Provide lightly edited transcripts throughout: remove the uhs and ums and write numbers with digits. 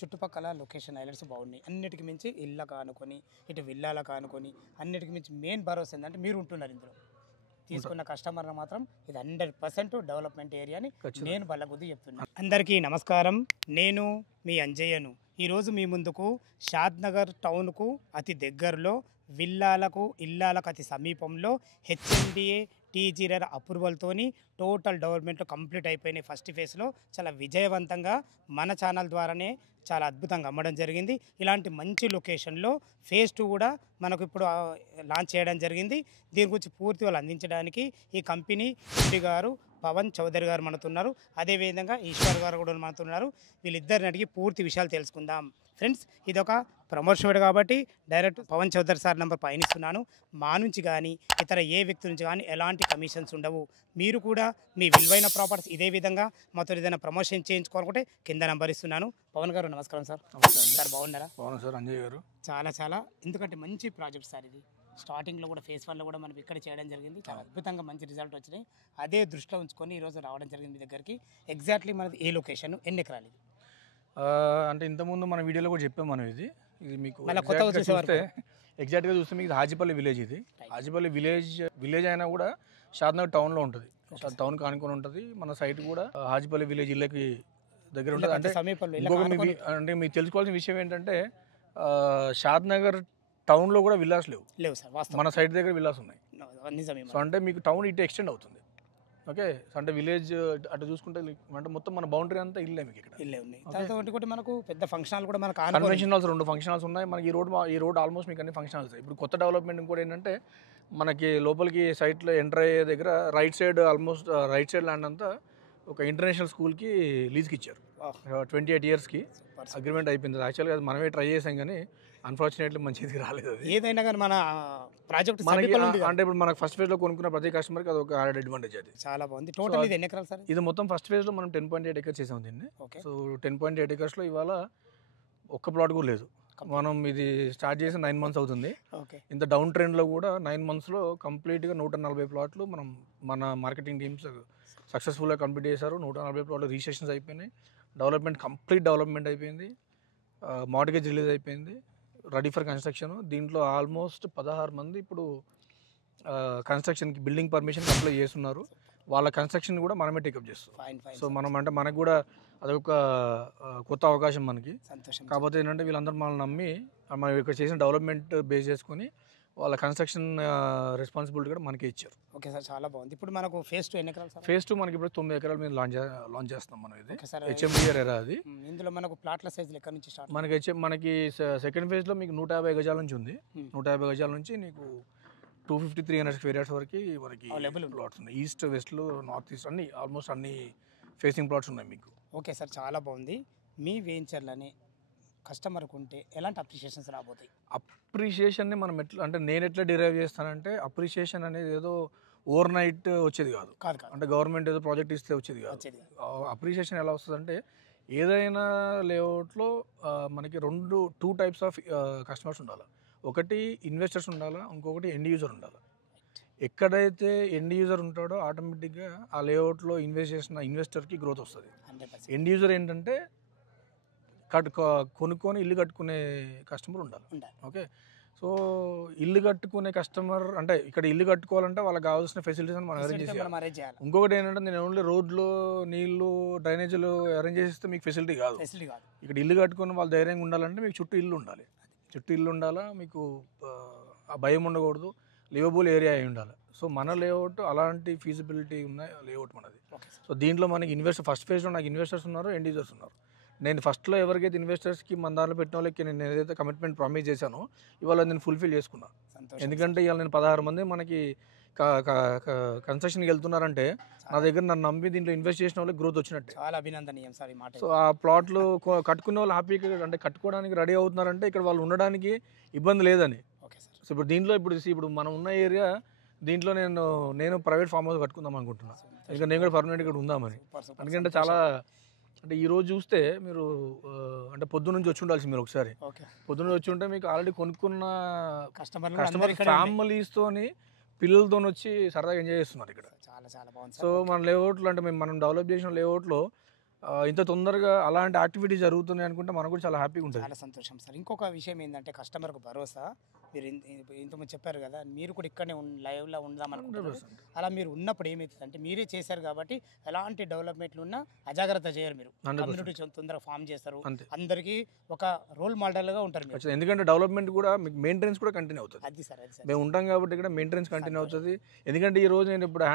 చుట్టుపక్కల location highlights బాగున్నాయి. అన్నిటికి మించి ఇళ్ళ కానుకొని ఇటు విల్లాల కానుకొని అన్నిటికి మించి మెయిన్ భరోసా ఏంటంటే మీరు ఉంటున్నారు ఇందులో. తీసుకున్న కస్టమర్ మాత్రం ఇది 100% డెవలప్మెంట్ ఏరియా అని నేను బల్లగుద్ది చెప్తున్నాను. అందరికీ నమస్కారం. నేను మీ అంజయ్యను. ఈరోజు మీ ముందుకు షాద్నగర్ టౌన్కు అతి దగ్గరలో విల్లాలకు ఇల్లాలకు అతి సమీపంలో హెచ్ఎండిఏ టీజీఆర్ అప్రూవల్తోని టోటల్ డెవలప్మెంట్ కంప్లీట్ అయిపోయినాయి. ఫస్ట్ ఫేజ్లో చాలా విజయవంతంగా మన ఛానల్ ద్వారానే చాలా అద్భుతంగా అమ్మడం జరిగింది. ఇలాంటి మంచి లొకేషన్లో ఫేజ్ 2 కూడా మనకు ఇప్పుడు లాంచ్ చేయడం జరిగింది. దీని గురించి పూర్తి వాళ్ళు అందించడానికి ఈ కంపెనీ ఎండి గారు పవన్ చౌదరి గారు మనతున్నారు. అదేవిధంగా ఈశ్వర్ గారు కూడా మనతున్నారు. వీళ్ళిద్దరిని అడిగి పూర్తి విషయాలు తెలుసుకుందాం. ఫ్రెండ్స్, ఇదొక ప్రమోషన్ కాబట్టి direct Pawan Chaudhary sir number పైన ఇస్తున్నాను. మా నుంచి కానీ ఇతర ఏ వ్యక్తి నుంచి కానీ ఎలాంటి కమిషన్స్ ఉండవు. మీరు కూడా మీ విలువైన ప్రాపర్టీస్ ఇదే విధంగా మాతో ఏదైనా ప్రమోషన్ చేయించుకోవాలనుకుంటే కింద నెంబర్ ఇస్తున్నాను. పవన్ గారు నమస్కారం సార్. సార్ బాగున్నారా? బాగున్నా సార్. అంజయ్ గారు చాలా ఎందుకంటే మంచి ప్రాజెక్ట్ సార్ ఇది. స్టార్టింగ్లో కూడా ఫేజ్ 1లో కూడా మనం ఇక్కడ చేయడం జరిగింది. చాలా అద్భుతంగా మంచి రిజల్ట్ వచ్చినాయి. అదే దృష్టిలో ఉంచుకొని ఈరోజు రావడం జరిగింది మీ దగ్గరికి. ఎగ్జాక్ట్లీ మనది ఏ లొకేషన్, ఎన్ని ఎకరాలు ఇది? అంటే ఇంతకుముందు మన వీడియోలో కూడా చెప్పాం మనం. ఇది మీకు ఎగ్జాక్ట్గా చూస్తే మీకు హాజీపల్లి విలేజ్. ఇది హాజీపల్లి విలేజ్ అయినా కూడా షాద్నగర్ టౌన్లో ఉంటుంది. టౌన్ కానుకొని ఉంటుంది. మన సైట్ కూడా హాజీపల్లి విలేజ్ ఇళ్ళకి దగ్గర ఉంటుంది. అంటే అంటే మీకు తెలుసుకోవాల్సిన విషయం ఏంటంటే షాద్నగర్ టౌన్లో కూడా విల్లాస్ లేవు సార్. మన సైట్ దగ్గర విల్లాస్ ఉన్నాయి. నిజమే. సో అంటే మీకు టౌన్ ఇటు ఎక్స్టెండ్ అవుతుంది. ఓకే. అంటే విలేజ్ అటు చూసుకుంటే అంటే మొత్తం మన బౌండరీ అంతా ఇల్లే మీకు ఇక్కడ. ఇల్లే ఉన్నాయి. తర్వాత మనకు పెద్ద ఫంక్షన్ హాల్ కూడా మనకు కన్వెన్షన్ హాల్స్ 2 ఫంక్షన్ హాల్స్ ఉన్నాయి మనకి. ఈ రోడ్ ఆల్మోస్ట్ మీకు అన్ని ఫంక్షన్ హాల్స్. ఇప్పుడు కొత్త డెవలప్మెంట్ కూడా ఏంటంటే మనకి లోపలికి సైట్లో ఎంటర్ అయ్యే దగ్గర రైట్ సైడ్ ల్యాండ్ అంతా ఒక ఇంటర్నేషనల్ స్కూల్కి లీజ్కి ఇచ్చారు. 28 ఇయర్స్కి అగ్రిమెంట్ అయిపోయింది. యాక్చువల్గా అది మనమే ట్రై చేసాం కానీ అన్ఫార్చునేట్లీ మంచిది రాలేదు. అది ఏదైనా కానీ మన ప్రాజెక్ట్ అంటే ఇప్పుడు మనకు ఫస్ట్ ఫేజ్లో కొనుక్కున్న ప్రతి కస్టమర్కి అది ఒక యాడెడ్ అడ్వాంటేజ్. అది చాలా బాగుంది. టోటల్ ఇది ఎన్ని ఎకరాలు సార్? ఇది మొత్తం ఫస్ట్ ఫేజ్లో మనం 10.8 acres చేసాం దీన్ని. సో 10.8 acresలో ఇవాళ ఒక్క ప్లాట్ కూడా లేదు. మనం ఇది స్టార్ట్ చేసి 9 months అవుతుంది. ఇంత డౌన్ ట్రెండ్లో కూడా 9 monthsలో కంప్లీట్గా 140 ప్లాట్లు మన మార్కెటింగ్ టీమ్స్ సక్సెస్ఫుల్గా కంప్లీట్ చేశారు. 140 ప్లాట్లు రిజిస్ట్రేషన్స్ అయిపోయినాయి. కంప్లీట్ డెవలప్మెంట్ అయిపోయింది. మార్ట్గేజ్ రిలీజ్ అయిపోయింది. Ready for construction. దీంట్లో ఆల్మోస్ట్ 16 మంది ఇప్పుడు కన్స్ట్రక్షన్కి బిల్డింగ్ పర్మిషన్కి అప్లై చేస్తున్నారు. వాళ్ళ కన్స్ట్రక్షన్ కూడా మనమే టేకప్ చేస్తాం. సో మనకు కూడా అదొక కొత్త అవకాశం మనకి. కాకపోతే ఏంటంటే వీళ్ళందరూ మనల్ని నమ్మి మనం ఇక్కడ చేసిన డెవలప్మెంట్ బేస్ చేసుకుని వాళ్ళ కన్స్ట్రక్షన్ రెస్పాన్సిబిలిటీ కూడా మనకి ఇచ్చారు. ఓకే సార్, చాలా బాగుంది. ఇప్పుడు మనకు ఫేజ్ 2 ఎన్ని ఎకరాలు సార్? ఫేజ్ 2 మనకి ఇప్పుడు 9 ఎకరాల మీద లాంచ్ చేస్తాం మనం. ఇది హెచ్ఎండిఆర్ ఎరా. అది ఇందులో మనకు ప్లాట్ల సైజులు ఎక్కడి నుంచి స్టార్ట్? మనకి సెకండ్ ఫేజ్లో మీకు 150 గజాల నుంచి ఉంది. 150 గజాల నుంచి నీకు 250-300 square yards వరకు మనకి ప్లాట్స్ ఉన్నాయి. ఈస్ట్, వెస్ట్లో, నార్త్ ఈస్ట్ అన్ని ఆల్మోస్ట్ అన్ని ఫేసింగ్ ప్లాట్స్ ఉన్నాయి మీకు. ఓకే సార్, చాలా బాగుంది. మీ వెంచర్లని కస్టమర్కి ఉంటే ఎలాంటి అప్రిషియేషన్స్ రాబోతాయి? అప్రిషియేషన్ని మనం అంటే నేను ఎట్లా డిరైవ్ చేస్తానంటే అప్రిషియేషన్ అనేది ఏదో ఓవర్ నైట్ వచ్చేది కాదు. అంటే గవర్నమెంట్ ఏదో ప్రాజెక్ట్ ఇస్తే వచ్చేది కాదు. అప్రిషియేషన్ ఎలా వస్తుందంటే ఏదైనా లేఅవుట్లో మనకి 2 types ఆఫ్ కస్టమర్స్ ఉండాలి. ఒకటి ఇన్వెస్టర్స్ ఉండాలా, ఇంకొకటి ఎండ్ యూజర్ ఉండాలి. ఎక్కడైతే ఎండ్ యూజర్ ఉంటాడో ఆటోమేటిక్గా ఆ లేఅవుట్లో ఇన్వెస్ట్ చేసిన ఇన్వెస్టర్కి గ్రోత్ వస్తుంది. ఎండ్ యూజర్ ఏంటంటే కొనుక్కొని ఇల్లు కట్టుకునే కస్టమర్ ఉండాలి. ఓకే. సో ఇల్లు కట్టుకునే కస్టమర్ అంటే ఇక్కడ ఇల్లు కట్టుకోవాలంటే వాళ్ళకి కావాల్సిన ఫెసిలిటీస్ అని మనం అరేంజ్ చేయాలి. ఇంకొకటి ఏంటంటే నేను ఓన్లీ రోడ్లు, నీళ్లు, డ్రైనేజీలు అరేంజ్ చేస్తే మీకు ఫెసిలిటీ కాదు. ఇక్కడ ఇల్లు కట్టుకుని వాళ్ళు ధైర్యంగా ఉండాలంటే మీకు చుట్టూ ఇల్లు ఉండాలా. మీకు ఆ భయం ఉండకూడదు. లివబుల్ ఏరియా అయి ఉండాలి. సో మన లేఅవుట్ అలాంటి ఫీజిబిలిటీ ఉన్న లేఅవుట్ మనది. సో దీంట్లో మనకి ఫస్ట్ ఫేజ్లో నాకు ఇన్వెస్టర్స్ ఉన్నారు, ఎండ్ యూజర్స్ ఉన్నారు. నేను ఫస్ట్లో ఎవరికైతే ఇన్వెస్టర్స్కి మన దాంట్లో పెట్టిన వాళ్ళకి నేను ఏదైతే కమిట్మెంట్ ప్రామిస్ చేశానో ఇవాళ నేను ఫుల్ఫిల్ చేసుకున్నాను. ఎందుకంటే ఇవాళ నేను 16 మంది మనకి కన్స్ట్రక్షన్కి వెళ్తున్నారంటే నా దగ్గర నన్ను నమ్మి దీంట్లో ఇన్వెస్ట్ చేసిన వాళ్ళకి గ్రోత్ వచ్చినట్టే. చాలా అభినందనీయం సార్ ఈ మాట. సో ఆ ప్లాట్లు కట్టుకునే వాళ్ళు హ్యాపీగా అంటే కట్టుకోవడానికి రెడీ అవుతున్నారంటే ఇక్కడ వాళ్ళు ఉండడానికి ఇబ్బంది లేదని. సో ఇప్పుడు దీంట్లో ఇప్పుడు మనం ఉన్న ఏరియా దీంట్లో నేను ప్రైవేట్ ఫామ్ హౌస్ కట్టుకుందాం అనుకుంటున్నాను. ఎందుకంటే నేను కూడా పర్మనెంట్ ఇక్కడ ఉందామని. ఎందుకంటే చాలా అంటే ఈరోజు చూస్తే మీరు అంటే పొద్దున్న నుంచి వచ్చి ఉండాల్సింది. మీరు ఒకసారి పొద్దున్న వచ్చి ఉంటే మీకు ఆల్రెడీ కొనుక్కున్న కస్టమర్ ఫ్యామిలీస్తోని పిల్లలతో వచ్చి సరదాగా ఎంజాయ్ చేస్తున్నారు ఇక్కడ. చాలా బాగుంది. సో మన లేఅవుట్లో అంటే మనం డెవలప్ చేసిన లేఅవుట్లో ఇంత తొందరగా అలాంటి యాక్టివిటీస్ జరుగుతున్నాయి అనుకుంటే మనకు కూడా చాలా హ్యాపీగా ఉంటుంది. చాలా సంతోషం సార్. ఇంకొక విషయం ఏంటంటే కస్టమర్కు భరోసా. మీరు ఇంతకుముందు చెప్పారు కదా, మీరు కూడా ఇక్కడనే లైవ్లో ఉందాం అనుకుంటున్నారు. 100%. అలా మీరు ఉన్నప్పుడు ఏమవుతుందంటే మీరే చేశారు కాబట్టి ఎలాంటి డెవలప్మెంట్లు ఉన్నా అజాగ్రత్త చేయరు. మీరు 100%. కమ్యూనిటీ తొందరగా ఫామ్ చేస్తారు, అంతే. అందరికీ ఒక రోల్ మోడల్గా ఉంటారు మీరు. ఖచ్చితంగా. ఎందుకంటే డెవలప్మెంట్ కూడా మీకు మెయింటెనెన్స్ కూడా కంటిన్యూ అవుతుంది. అది సార్, అది సార్. మేము ఉంటాం కాబట్టి ఇక్కడ మెయింటెనెన్స్ కంటిన్యూ అవుతుంది. ఎందుకంటే ఈ రోజు నేను ఇప్పుడు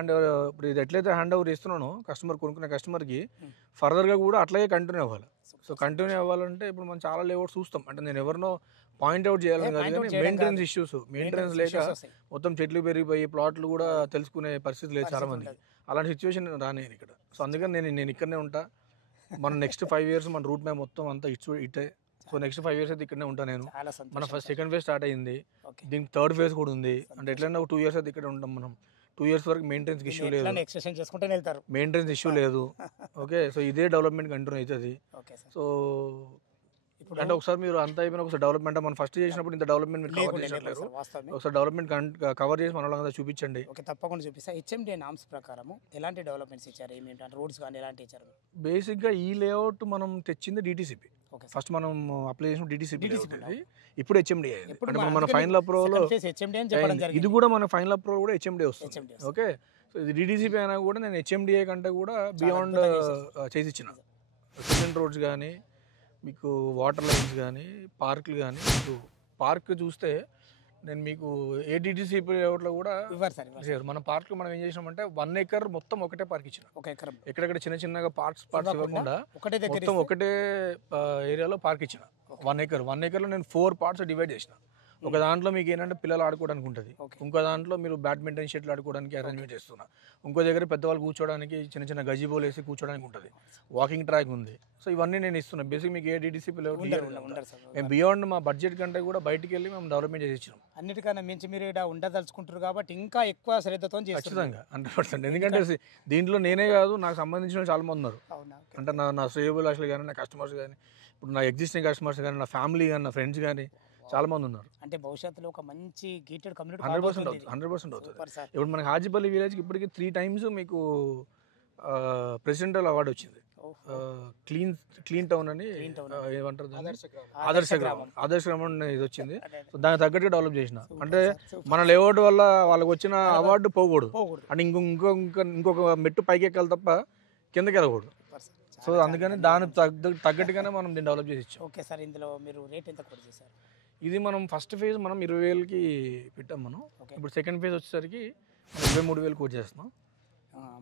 ఇప్పుడు ఇది ఎట్లయితే హ్యాండ్ ఓవర్ ఇస్తున్నానో కస్టమర్ కొనుక్కునే కస్టమర్కి ఫర్దర్గా కూడా అట్లాగే కంటిన్యూ అవ్వాలి. సో కంటిన్యూ అవ్వాలంటే ఇప్పుడు మనం చాలా లేఅవుట్ చూస్తాం. అంటే నేను ఎవరినో పాయింట్అవుట్ చేయాలని కాదు, కానీ మెయింటెనెన్స్ ఇష్యూస్, మెయింటెనెన్స్ లేక మొత్తం చెట్లు పెరిగిపోయి ప్లాట్లు కూడా తెలుసుకునే పరిస్థితి లేదు చాలా మంది. అలాంటి సిచ్యువేషన్ రానే ఇక్కడ. సో అందుకని నేను ఇక్కడనే ఉంటా. మన నెక్స్ట్ 5 years మన రూట్ మ్యాప్ మొత్తం అంతా ఇటే. సో నెక్స్ట్ 5 years అయితే ఇక్కడనే ఉంటాను నేను. మన ఫస్ట్ సెకండ్ ఫేజ్ స్టార్ట్ అయింది, దీనికి థర్డ్ ఫేజ్ కూడా ఉంది. అంటే ఎట్లైనా ఒక 2 years అయితే ఇక్కడ ఉంటాం మనం. 2 years వరకు మెయింటెనెన్స్ ఇష్యూ లేదు, మెయింటెనెన్స్ ఇష్యూ లేదు. ఓకే, సో ఇదే డెవలప్మెంట్ కంటిన్యూ అవుతుంది. సో అంటే ఒకసారి మీరు అంతా అయిపోయిన ఒకసారి డెవలప్మెంట్ మనం ఫస్ట్ చేసినప్పుడు ఇంత డెవలప్మెంట్ మీరు కవర్ చేసలేరు. ఒకసారి డెవలప్మెంట్ కవర్ చేసి మన వాళ్ళంతా చూపించండి. ఓకే, తప్పకుండా చూపిస్తా. హెచ్ఎండి నామ్స్ ప్రకారం ఎలాంటి డెవలప్మెంట్స్ ఇచ్చారు, ఏమేంటి రోడ్స్ కానీ ఎలాంటి ఇచ్చారు? బేసిక్గా ఈ లేఅవుట్ మనం తెచ్చింది డిటిసిపి. ఫస్ట్ మనం అప్లై చేసిన డిటిసిపి, ఇప్పుడు హెచ్ఎండి అయ్యింది. అంటే మన ఫైనల్ అప్రూవల్ ఇది కూడా మన ఫైనల్ అప్రూవల్ కూడా హెచ్ఎండి వస్తుంది. ఓకే, సో ఇది డిటిసిపి అయినా కూడా నేను హెచ్ఎండిఏ కంటే కూడా బియాండ్ చేసి ఇచ్చిన. సిమెంట్ రోడ్స్ కానీ, మీకు వాటర్ లైన్స్ కానీ, పార్కులు కానీ. మీకు పార్క్ చూస్తే నేను మీకు ఏడిటిసిపి లేఅవుట్లో కూడా మన పార్క్లో మనం ఏం చేసినామంటే 1 acre మొత్తం ఒకటే పార్క్ ఇచ్చిన. ఎక్కడెక్కడ చిన్న చిన్నగా పార్ట్స్ ఇవ్వకుండా మొత్తం ఒకటే ఏరియాలో పార్క్ ఇచ్చిన. 1 acre లో నేను 4 parts డివైడ్ చేసిన. ఒక దాంట్లో మీకు ఏంటంటే పిల్లలు ఆడుకోవడానికి ఉంటుంది, ఇంకో దాంట్లో మీరు బ్యాడ్మింటన్ షటిల్ ఆడుకోవడానికి అరేంజ్మెంట్ చేస్తున్నా, ఇంకో దగ్గర పెద్దవాళ్ళు కూర్చోడానికి చిన్న చిన్న గజిబోలు వేసి కూర్చోడానికి ఉంటుంది, వాకింగ్ ట్రాక్ ఉంది. సో ఇవన్నీ నేను ఇస్తున్నాను. బేసిక్ మీకు ఏ డిటిసిపి మేము బియాండ్ మా బడ్జెట్ కంటే కూడా బయటికి వెళ్ళి మేము డెవలప్మెంట్ చేసి ఇచ్చినాం. అన్నిటికన్నా మించి మీరు ఇక్కడ ఉండదలుచుకుంటారు కాబట్టి ఇంకా ఎక్కువ శ్రద్ధతో ఖచ్చితంగా 100%. ఎందుకంటే దీంట్లో నేనే కాదు, నాకు సంబంధించిన చాలా మంది ఉన్నారు. అంటే నా శ్రేయబుల్ అసలు కానీ, నా కస్టమర్స్ కానీ, ఇప్పుడు నా ఎగ్జిస్టింగ్ కస్టమర్స్ కానీ, నా ఫ్యామిలీ కానీ, నా ఫ్రెండ్స్ కానీ చాలా మంది ఉన్నారు. అంటే భవిష్యత్తులో ఒక మంచి గేటెడ్ కమ్యూనిటీ 100% అవుతుంది. ఇప్పుడు మనకి హాజీపల్లి విలేజ్కి ఇప్పటికి 3 times మీకు ప్రెసిడెంటల్ అవార్డు వచ్చింది. క్లీన్ టౌన్ అని ఏమంటారు, ఆదర్శ గ్రామం ఇది వచ్చింది. సో దానికి తగ్గట్టుగా డెవలప్ చేసిన. అంటే మన లేఅవుట్ వల్ల వాళ్ళకి వచ్చిన అవార్డు పోకూడదు, అంటే ఇంకొక మెట్టు పైకి ఎక్కాలి తప్ప కిందకి వెళ్ళకూడదు. సో అందుకని దానికి తగ్గట్టుగానే మనం దీన్ని డెవలప్ చేసి ఇచ్చాం. ఓకే సార్, ఇందులో మీరు రేట్ ఎంత కూడా చేశారు? ఇది మనం ఫస్ట్ ఫేజ్ మనం 20,000కి పెట్టాం మనం. ఇప్పుడు సెకండ్ ఫేజ్ వచ్చేసరికి 23,000 కోట్ చేస్తున్నాం.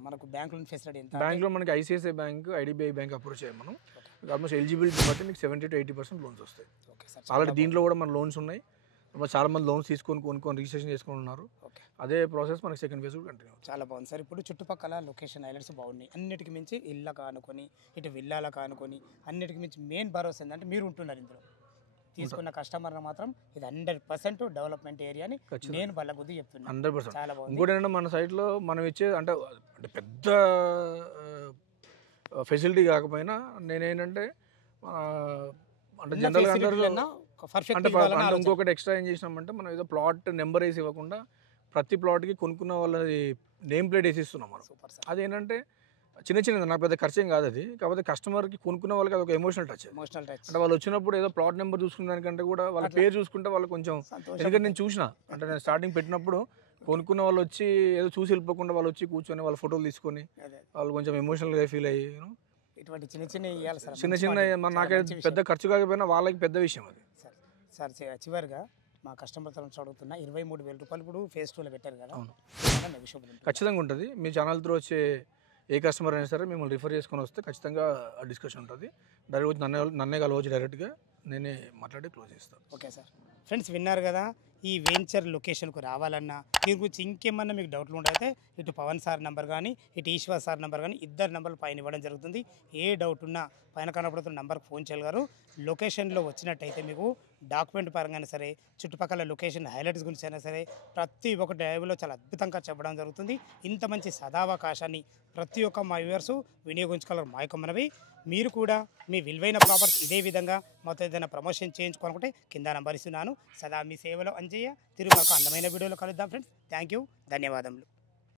మనకు బ్యాంక్ లోన్ ఫెసిలిటీ ఎంత? బ్యాంక్లో మనకి ICICI bank, IDBI bank approach చేయం మనం. ఆల్మోస్ట్ ఎలిజిబిలిటీ బట్టి మీకు 70 to 80% లోన్స్ వస్తాయి. ఆల్రెడీ దీంట్లో కూడా మన లోన్స్ ఉన్నాయి. చాలా మంది లోన్స్ కొనుక్కొని రిజిస్ట్రేషన్ చేసుకొని ఉన్నారు. అదే ప్రాసెస్ మనకి సెకండ్ ఫేజ్ కూడా కంటిన్యూ. చాలా బాగుంది సార్. ఇప్పుడు చుట్టుపక్కల లొకేషన్ హైలైట్స్ బాగున్నాయి. అన్నిటికి మించి ఇళ్ళ కానుకొని, ఇటు విల్లాల కానుకొని, అన్నిటికి మించి మెయిన్ భరోసా ఏంటంటే మీరు ఉంటున్నారు ఇందులో. తీసుకున్న కస్టమర్ మాత్రం ఇది 100% డెవలప్మెంట్ ఏరియా అని నేను బల్ల కొద్ది చెప్తున్నాను. 100%. చాలా బాగుంది. ఇంకోటి ఏంటంటే మన సైట్లో మనం ఇచ్చే అంటే పెద్ద ఫెసిలిటీ కాకపోయినా నేనేంటంటే అంటే జనరల్గా అందరూ ఇంకొకటి ఎక్స్ట్రా ఏం చేసినామంటే మనం ఏదో ప్లాట్ నెంబర్ వేసి ఇవ్వకుండా ప్రతి ప్లాట్కి కొనుక్కున్న వాళ్ళది నేమ్ ప్లేట్ వేసి ఇస్తున్నాం మనం. అదేంటంటే చిన్నది, నాకు పెద్ద ఖర్చేం కాదు అది. కాకపోతే కస్టమర్కి కొనుక్కున్న వాళ్ళకి అది ఒక ఎమోషనల్ టచ్. అంటే వాళ్ళు వచ్చినప్పుడు ఏదో ప్లాట్ నెంబర్ చూసుకున్న దానికంటే కూడా వాళ్ళ పేరు చూసుకుంటే వాళ్ళు కొంచెం, ఎందుకంటే నేను చూసిన, అంటే నేను స్టార్టింగ్ పెట్టినప్పుడు కొనుక్కున్న వాళ్ళు వచ్చి ఏదో చూసి వెళ్ళిపోకుండా వాళ్ళు వచ్చి కూర్చొని వాళ్ళ ఫోటోలు తీసుకొని వాళ్ళు కొంచెం ఎమోషనల్గా ఫీల్ అయ్యి ఇటువంటి చిన్న నాకైతే పెద్ద ఖర్చు కాకపోయినా వాళ్ళకి పెద్ద విషయం అది. సార్ చివరిగా మా కస్టమర్ తరఫు అడుగుతున్నా 23,000 రూపాయలు ఇప్పుడు ఫేజ్ 2లో పెట్టారు కదా, ఖచ్చితంగా ఉంటుంది. మీ ఛానల్ త్రూ వచ్చే ఏ కస్టమర్ అయినా సరే మిమ్మల్ని రిఫర్ చేసుకొని వస్తే ఖచ్చితంగా డిస్కషన్ ఉంటుంది. డైరెక్ట్ వచ్చి నన్నే కలవచ్చు, డైరెక్ట్గా నేనే మాట్లాడి క్లోజ్ చేస్తాను. Okay sir. ఫ్రెండ్స్ విన్నారు కదా, ఈ వెంచర్ లొకేషన్కు రావాలన్నా దీని గురించి ఇంకేమన్నా మీకు డౌట్లు ఉంటే ఇటు పవన్ సార్ నెంబర్ కానీ, ఇటు ఈశ్వర్ సార్ నెంబర్ కానీ, 2 నెంబర్లు పైన ఇవ్వడం జరుగుతుంది. ఏ డౌట్ ఉన్నా పైన కనబడుతున్న నెంబర్కి ఫోన్ చేయగలరు. లొకేషన్లో వచ్చినట్టయితే మీకు డాక్యుమెంట్ పరంగా సరే, చుట్టుపక్కల లొకేషన్ హైలైట్స్ గురించి అయినా సరే ప్రతి ఒక్క డ్రైవ్లో చాలా అద్భుతంగా చెప్పడం జరుగుతుంది. ఇంత మంచి సదావకాశాన్ని ప్రతి ఒక్క మా వ్యూవర్స్ వినియోగించుకోగలరు. మా యొక్క మనవి. మీరు కూడా మీ విలువైన ప్రాపర్టీ ఇదే విధంగా మొత్తం ఏదైనా ప్రమోషన్ చేయించుకోనుకుంటే కింద నంబర్ ఇస్తున్నాను. సదా మీ సేవలో అంజయ్య. తిరుమల అందమైన వీడియోలో కలుద్దాం ఫ్రెండ్స్. థ్యాంక్ యూ, ధన్యవాదములు.